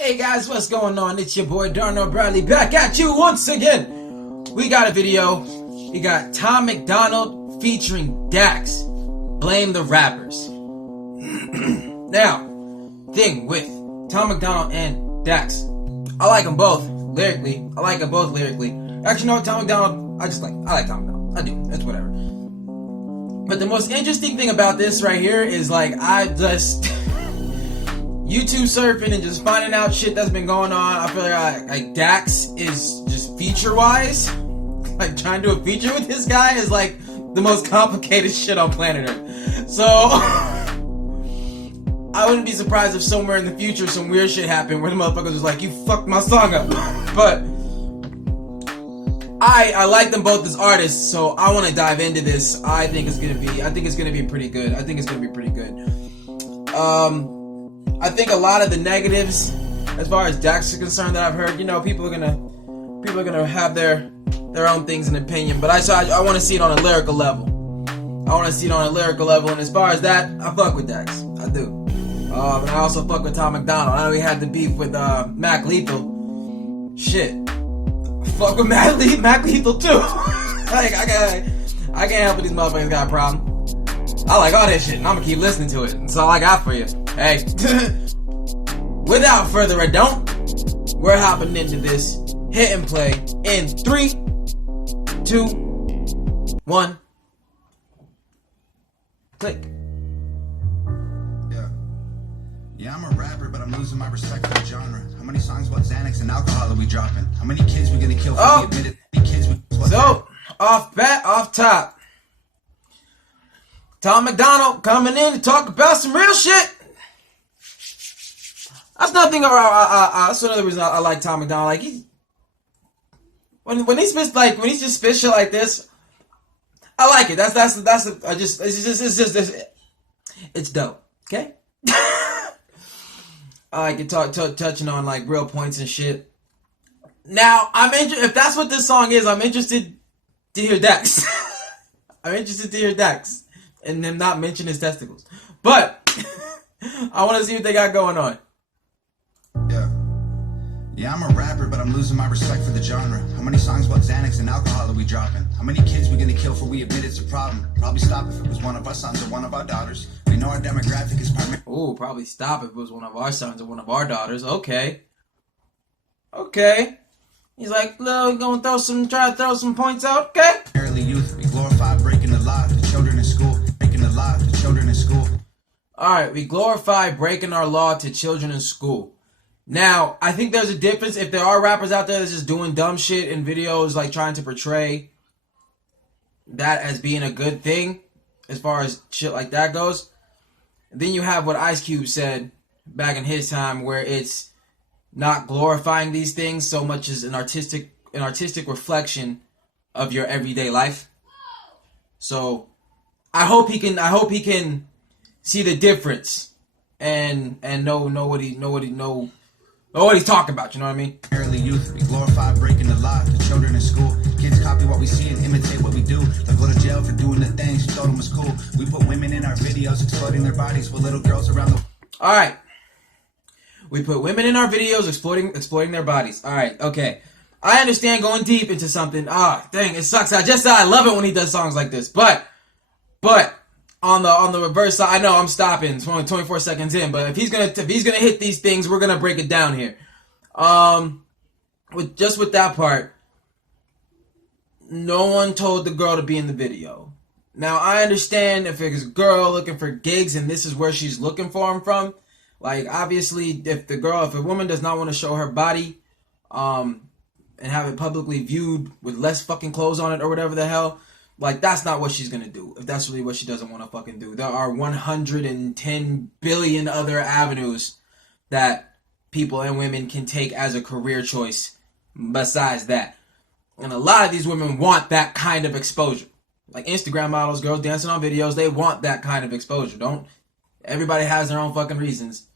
Hey guys, what's going on? It's your boy Darnell Bradley back at you once again. We got a video. We got Tom MacDonald featuring DAX. Blame the rappers. Now, thing with Tom MacDonald and DAX. I like them both lyrically. Actually, no, Tom MacDonald, I like Tom MacDonald. I do. It's whatever. But the most interesting thing about this right here is I just YouTube surfing and just finding out shit that's been going on. I feel like DAX is just feature wise. Like trying to do a feature with this guy is like the most complicated shit on planet Earth. So I wouldn't be surprised if somewhere in the future some weird shit happened where the motherfuckers was like, you fucked my song up. But I like them both as artists, so I want to dive into this. I think it's gonna be pretty good. I think a lot of the negatives, as far as Dax is concerned, that I've heard, people are gonna have their own things and opinion. But I want to see it on a lyrical level. And as far as that, I fuck with Dax. I do. And I also fuck with Tom MacDonald. I know he had the beef with Mac Lethal. Shit. Fuck with Mac Lethal too. I can't help it. These motherfuckers got a problem. I like all that shit, and I'm gonna keep listening to it. That's all I got for you. Hey, without further ado, we're hopping into this. Hit and play in 3, 2, 1. Click. Yeah, I'm a rapper, but I'm losing my respect for the genre. How many songs about Xanax and alcohol are we dropping? How many kids we gonna kill for the admitted? So, off top, Tom MacDonald coming in to talk about some real shit. That's nothing. That's another reason I like Tom MacDonald. Like when he spits when he just spits shit like this, I like it. It's dope. Okay. I like it touching on like real points and shit. Now if that's what this song is, I'm interested to hear Dax. And them not mention his testicles. But I want to see what they got going on. Yeah, I'm a rapper, but I'm losing my respect for the genre. How many songs about Xanax and alcohol are we dropping? How many kids we gonna kill for we admit it's a problem? Probably stop if it was one of our sons or one of our daughters. We know our demographic is primarily... Ooh, probably stop if it was one of our sons or one of our daughters. Okay. He's like, no, we're gonna try to throw some points out. Okay. Primarily youth. We glorify breaking the law to children in school. Alright, we glorify breaking our law to children in school. Now, I think there's a difference. If there are rappers out there that's just doing dumb shit in videos, like trying to portray that as being a good thing, as far as shit like that goes, then you have what Ice Cube said back in his time, where it's not glorifying these things so much as an artistic reflection of your everyday life. So I hope he can see the difference and know what he's talking about. You know what I mean? Early youth, we glorify breaking the law to children in school. Kids copy what we see and imitate what we do. They'll go to jail for doing the things you told them was cool. We put women in our videos exploiting their bodies with little girls around the... Alright. We put women in our videos exploiting their bodies. Alright, okay. I understand going deep into something. Dang, it sucks. I love it when he does songs like this. But on the reverse side, I know I'm stopping. It's only 24 seconds in, but if he's gonna hit these things, we're gonna break it down here. With that part, no one told the girl to be in the video. Now I understand if it's a girl looking for gigs and this is where she's looking for them from. Like obviously, if a woman does not want to show her body, and have it publicly viewed with less fucking clothes on it or whatever the hell. Like, that's not what she's gonna do, if that's really what she doesn't want to fucking do. There are 110 billion other avenues that people and women can take as a career choice besides that. And a lot of these women want that kind of exposure. Like Instagram models, girls dancing on videos, they want that kind of exposure. Everybody has their own fucking reasons.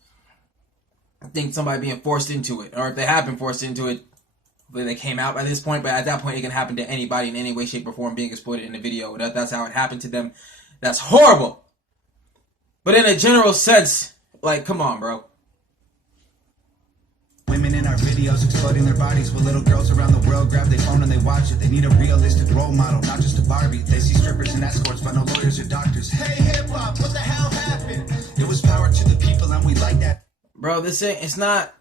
I think somebody being forced into it, or if they have been forced into it, they came out by this point, but at that point it can happen to anybody in any way, shape, or form being exploited in a video. That's how it happened to them. That's horrible. But in a general sense, like, come on, bro. our videos, exploiting their bodies. While little girls around the world grab their phone and they watch it. They need a realistic role model, not just a Barbie. They see strippers and escorts, but no lawyers or doctors. Hey, hip-hop, what the hell happened? It was power to the people, and we like that. Bro, this ain't, it's not,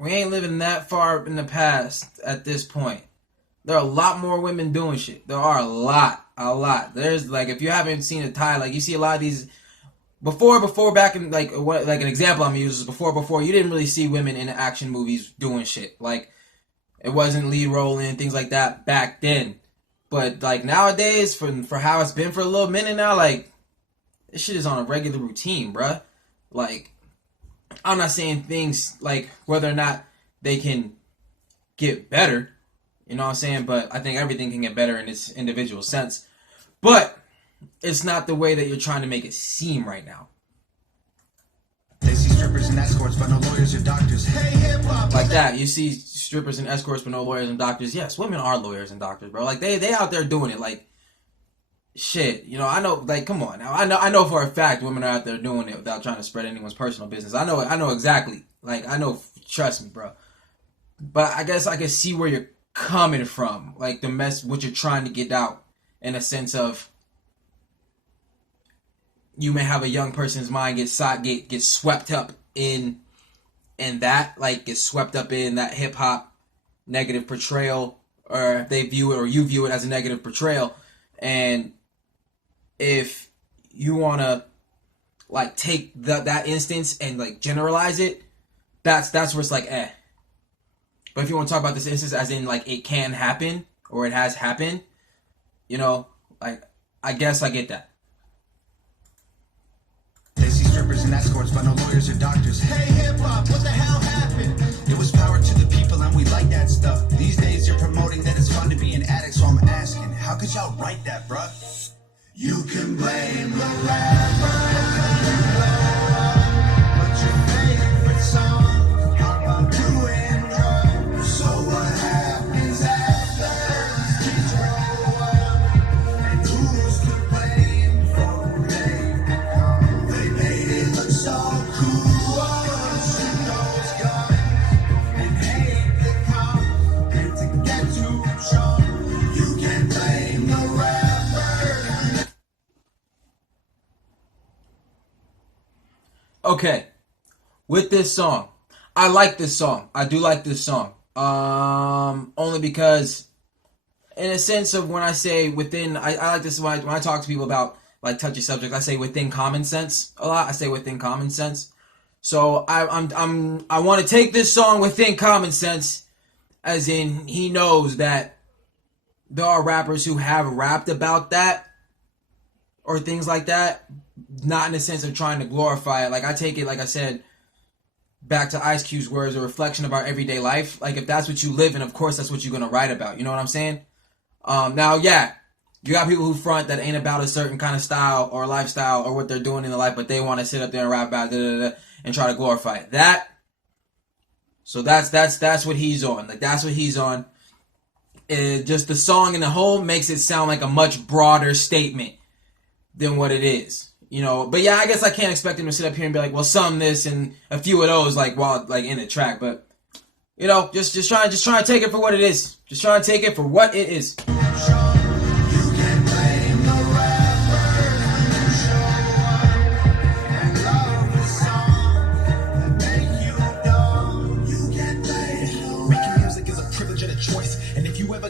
we ain't living that far in the past at this point. There are a lot more women doing shit. There are a lot. There's, like, if you haven't seen a tie, like, you see a lot of these, before back in, like an example I'm using is before, you didn't really see women in action movies doing shit. Like, it wasn't lead rolling, things like that back then. But, like, nowadays, for how it's been for a little minute now, like, this shit is on a regular routine, bruh. Like, I'm not saying things like whether or not they can get better, you know what I'm saying? But I think everything can get better in its individual sense. But it's not the way that you're trying to make it seem right now. They see strippers and escorts, but no lawyers or doctors. Hey, hip-hop. Like that. You see strippers and escorts, but no lawyers and doctors. Yes, women are lawyers and doctors, bro. Like, they out there doing it. Like, shit, you know, I know, like, come on now. I know for a fact women are out there doing it without trying to spread anyone's personal business. I know exactly. Like, I know, trust me, bro. But I guess I can see where you're coming from. Like, what you're trying to get out, in a sense of, you may have a young person's mind get swept up in that, like, get swept up in that hip hop negative portrayal, or if they view it, or you view it as a negative portrayal. And if you want to, like, take that instance and, like, generalize it, that's where it's like, eh. But if you want to talk about this instance as in, like, it can happen, or it has happened, you know, like, I guess I get that. They see strippers and escorts, but no lawyers or doctors. Hey, hip-hop, what the hell happened? It was power to the people, and we like that stuff. These days you're promoting that it's fun to be an addict, so I'm asking, how could y'all write that, bruh? You can blame the rapper, but your favorite song, how about doing drugs? So what happens after kids grow up? And who's to blame for who they become? They made it look so cool, shoot those guns and hate the cop, and to get too drunk, you can blame the rapper. Okay, with this song, I like this song. I do like this song. Only because, in a sense of when I say within, I like this when I talk to people about, like, touchy subjects. I say within common sense a lot. I say within common sense. So I want to take this song within common sense, as in he knows that there are rappers who have rapped about that or things like that. Not in the sense of trying to glorify it. Like, I take it, like I said, back to Ice Cube's words, a reflection of our everyday life. Like, if that's what you live in, of course that's what you're going to write about. You know what I'm saying? Now, yeah, you got people who front that ain't about a certain kind of style or lifestyle or what they're doing in their life, but they want to sit up there and rap about it and try to glorify it. So that's what he's on. Like, that's what he's on. Just the song in the whole makes it sound like a much broader statement than what it is. You know, but yeah, I guess I can't expect him to sit up here and be like, well, some this and a few of those, like, while, like, in the track. But, you know, just try to take it for what it is. Just try to take it for what it is.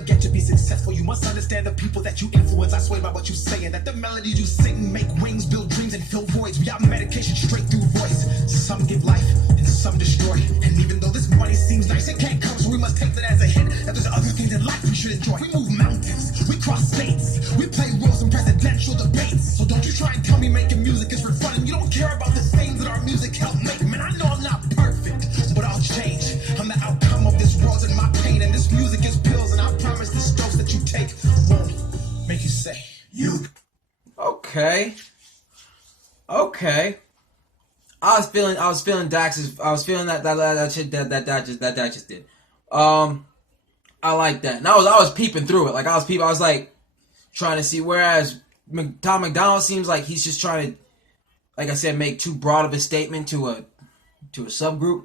Get to be successful, you must understand the people that you influence. I swear by what you say, and that the melodies you sing make wings, build dreams, and fill voids. We got medication straight through voice. Some give life, and some destroy. And even though this money seems nice, it can't come, so we must take that as a hint. That there's other things in life we should enjoy. We move mountains, we cross states, we play roles in presidential debates. So don't you try and tell me making music is for fun, and you don't care about the things that our music helped make. Man, I know I'm not perfect, but I'll change. I'm the outcome of this world and my pain, and this music is pills, and I promise this dose that you take won't make you say you. Okay. I was feeling DAX's. I was feeling that shit that just did. I like that, and I was peeping through it. Like, I was like trying to see. Whereas MacDonald seems like he's just trying to, like I said, make too broad of a statement to a subgroup.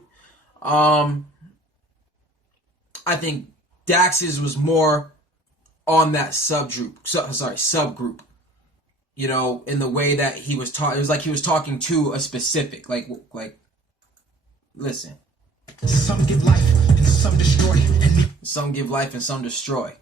I think Dax's was more on that subgroup. You know, in the way that he was talking, it was like he was talking to a specific, like, listen. Some give life and some destroy. Some give life and some destroy.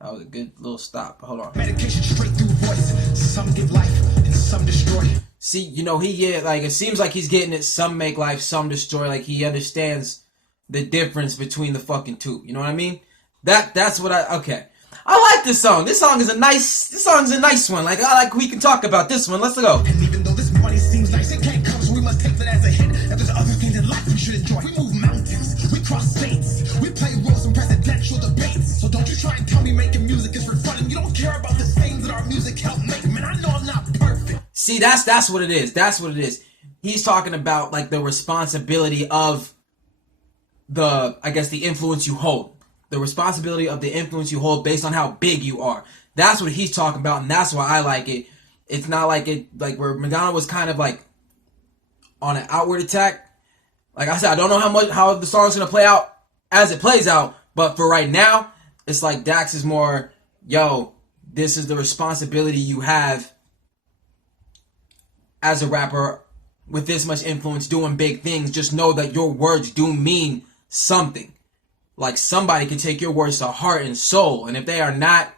That was a good little stop. Hold on. Medication straight through voice. Some give life and some destroy. See, you know, it seems like he's getting it. Some make life, some destroy. Like, he understands the difference between the fucking two. You know what I mean? That's what okay. I like this song. This song's a nice one. We can talk about this one. Let's go. And even though this money seems nice, it can't come, so we must take that as a hit. If there's other things in life we should enjoy. We move mountains, we cross states, we play roles in presidential debates. So don't you try and tell me making music is for fun and you don't care about the things that our music helped make. Man, I know I'm not perfect. See, that's what it is. That's what it is. He's talking about, like, the responsibility of the influence you hold. The responsibility of the influence you hold based on how big you are. That's what he's talking about, and that's why I like it. It's not like where MacDonald was kind of like on an outward attack. Like I said, I don't know how the song's gonna play out as it plays out, but for right now, it's like Dax is more, yo, this is the responsibility you have as a rapper with this much influence doing big things. Just know that your words do mean something. Like, somebody can take your words to heart and soul, and if they are not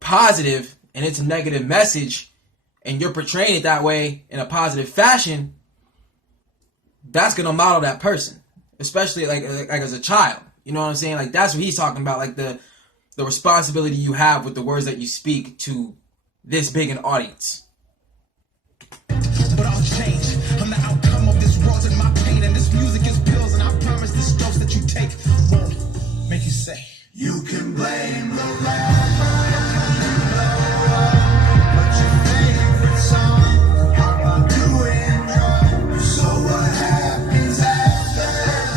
positive and it's a negative message and you're portraying it that way in a positive fashion, that's gonna model that person, especially like as a child. You know what I'm saying? Like, that's what he's talking about, like the responsibility you have with the words that you speak to this big an audience. But I'll change. I'm the outcome of this world and my pain, and this music is pills, and I promise the strokes that you take won't make you say you can blame the rapper. What's your favorite song? How about doing wrong? So what happens after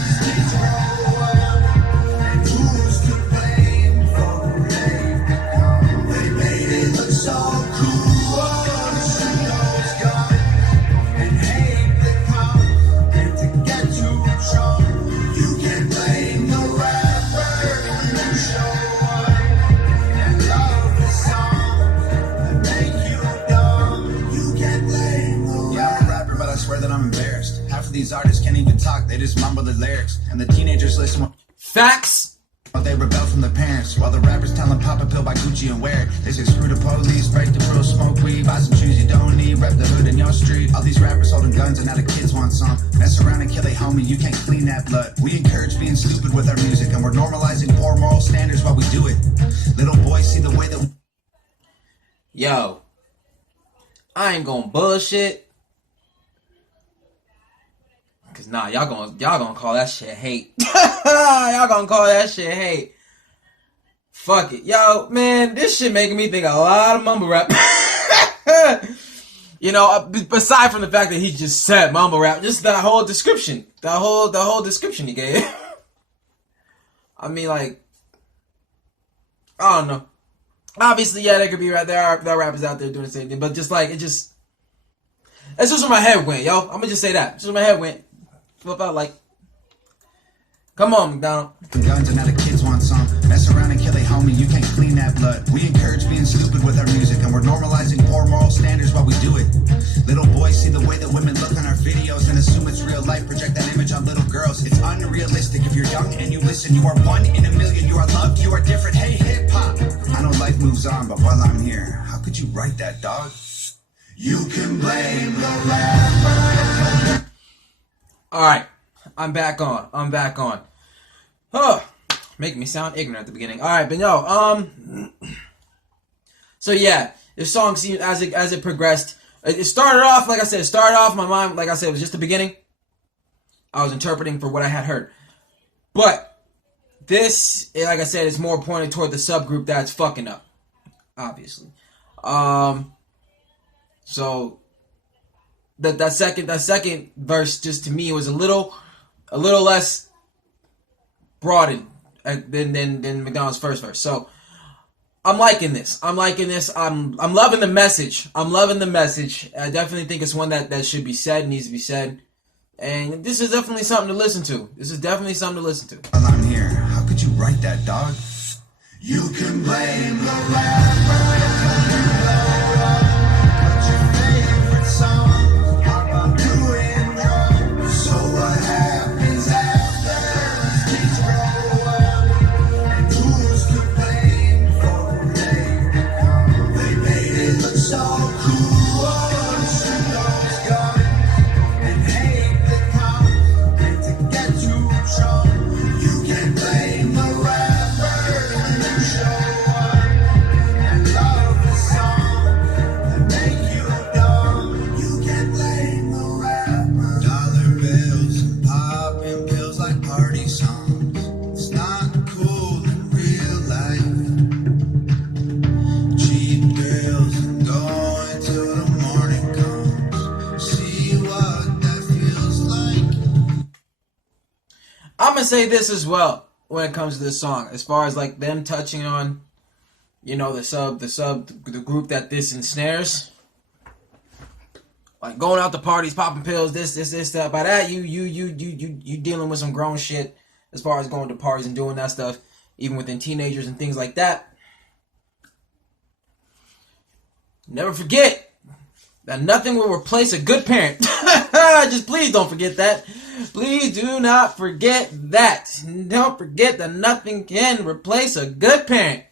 these kids grow up? And who's to blame for the rain that come? They made it look so cool. These artists can't even talk, they just mumble the lyrics. And the teenagers listen facts while they rebel from their parents. While the rappers tell them pop a pill, buy Gucci and wear it. They say screw the police, break the rules, smoke weed, buy some shoes you don't need, rep the hood in your street. All these rappers holding guns and now the kids want some. Mess around and kill a homie, you can't clean that blood. We encourage being stupid with our music, and we're normalizing poor moral standards while we do it. Little boys see the way that yo, I ain't gonna bullshit. Cause nah, y'all gonna call that shit hate. Y'all gonna call that shit hate. Fuck it. Yo, man, this shit making me think a lot of mumble rap. You know, aside from the fact that he just said mumble rap, just that whole description. The whole description he gave. I mean, like, I don't know. Obviously, yeah, there could be there are rappers out there doing the same thing, but just like that's just where my head went, yo. I'm gonna just say that. Just where my head went. Flip out like, come on, MacDonald. Guns and now the kids want some. Mess around and kill a homie, you can't clean that blood. We encourage being stupid with our music, and we're normalizing poor moral standards while we do it. Little boys see the way that women look on our videos and assume it's real life, project that image on little girls. It's unrealistic. If you're young and you listen, you are one in a million. You are loved, you are different. Hey, hip hop. I know life moves on, but while I'm here, how could you write that, dog? You can blame the rapper. All right, I'm back on. Oh, making me sound ignorant at the beginning. All right, but no, so yeah, this song seemed as it progressed. It started off, like I said, my mind, like I said, it was just the beginning. I was interpreting for what I had heard, but this, like I said, is more pointed toward the subgroup that's fucking up, obviously. So. That second verse just to me was a little less broadened than MacDonald's first verse. So I'm liking this. I'm loving the message. I definitely think it's one that should be said, needs to be said. And this is definitely something to listen to. While I'm here, how could you write that, dog? You can blame the rapper, but your favorite song about doing drugs. So what happens after these kids grow up? And who's to blame for who they become? They made it look so cool, shoot those guns and hate the cops, and to get too drunk. You can blame the rapper when you show up, and love the song that make you dumb. You can blame the rapper. Dollar bills and popping pills like party songs. It's not cool in real life. Cheap thrills and going till the morning comes. See what that feels like. I'm gonna say this as well when it comes to this song, as far as like them touching on, you know, the group that this ensnares. Like going out to parties, popping pills, this, that. By that, you dealing with some grown shit as far as going to parties and doing that stuff, even within teenagers and things like that. Never forget that nothing will replace a good parent. Just please don't forget that. Please do not forget that. Don't forget that nothing can replace a good parent.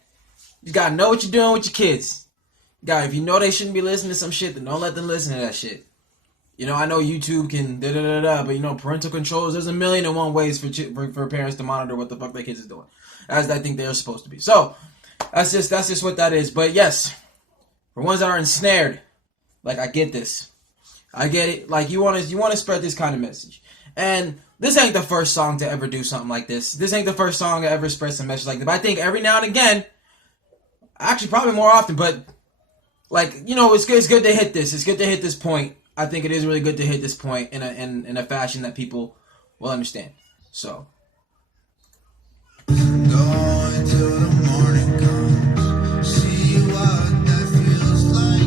You gotta know what you're doing with your kids. If you know they shouldn't be listening to some shit, then don't let them listen to that shit. You know, I know YouTube can but you know, parental controls, there's 1,000,001 ways for parents to monitor what the fuck their kids is doing, as I think they're supposed to be. So, that's just what that is. But yes, for ones that are ensnared, like, I get this. I get it. Like, you want to spread this kind of message. And this ain't the first song to ever do something like this. This ain't the first song to ever spread some message like that. But I think every now and again, actually probably more often, but like, you know, it's good to hit this. It's good to hit this point. I think it is really good to hit this point in a fashion that people will understand. So, Going till the morning comes. See what that feels like.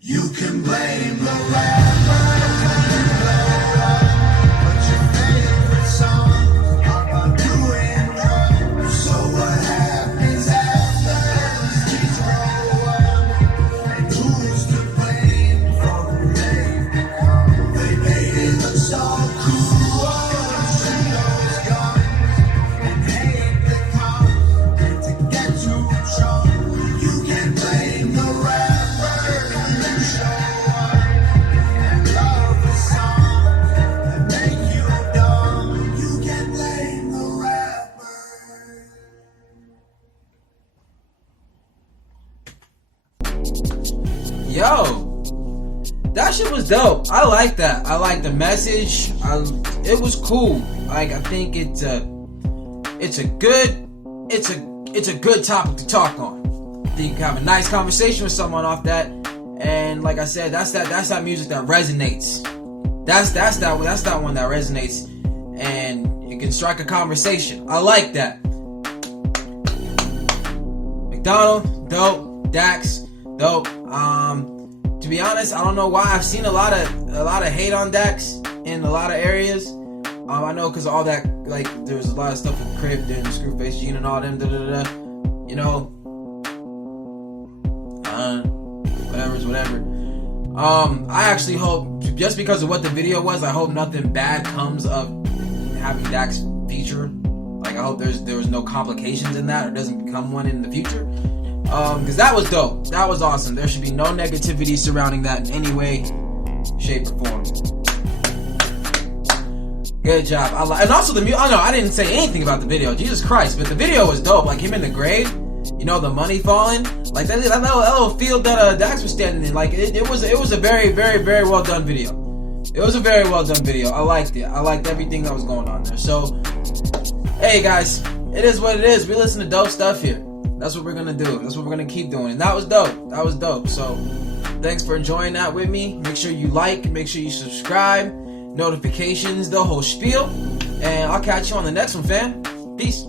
You can blame the rapper, but your favorite song about doing drugs. So what happens after these kids grow up? And who's to blame for who they become? They made it look so cool, shoot those guns and hate the cops, and to get too drunk. You can blame the rapper when you show up, and love the song that make you dumb. You can blame the rapper. yo, that shit was dope. I like that. I like the message. It was cool. Like, I think it's a good topic to talk on. I think you can have a nice conversation with someone off that. And like I said, that's that music that resonates. That's that one that resonates, and it can strike a conversation. I like that. MacDonald, dope. DAX, dope. To be honest, I don't know why. I've seen a lot of hate on DAX in a lot of areas. I know because all that, like, there's a lot of stuff with Crypt and Screwface Gene and all them, you know, whatever. I actually hope, just because of what the video was, I hope nothing bad comes of having DAX featured. Like, I hope there was no complications in that, or doesn't become one in the future. Because that was dope. That was awesome. There should be no negativity surrounding that in any way, shape, or form. Good job. And also the music. Oh no, I didn't say anything about the video. Jesus Christ! But the video was dope. Like him in the grave. You know, the money falling. Like that little field that Dax was standing in. Like it was a very, very, very well done video. It was a very well done video. I liked it. I liked everything that was going on there. So, hey guys, it is what it is. We listen to dope stuff here. That's what we're gonna do. That's what we're gonna keep doing. And that was dope. That was dope. So, thanks for enjoying that with me. Make sure you like. Make sure you subscribe. Notifications, the whole spiel. And I'll catch you on the next one, fam. Peace.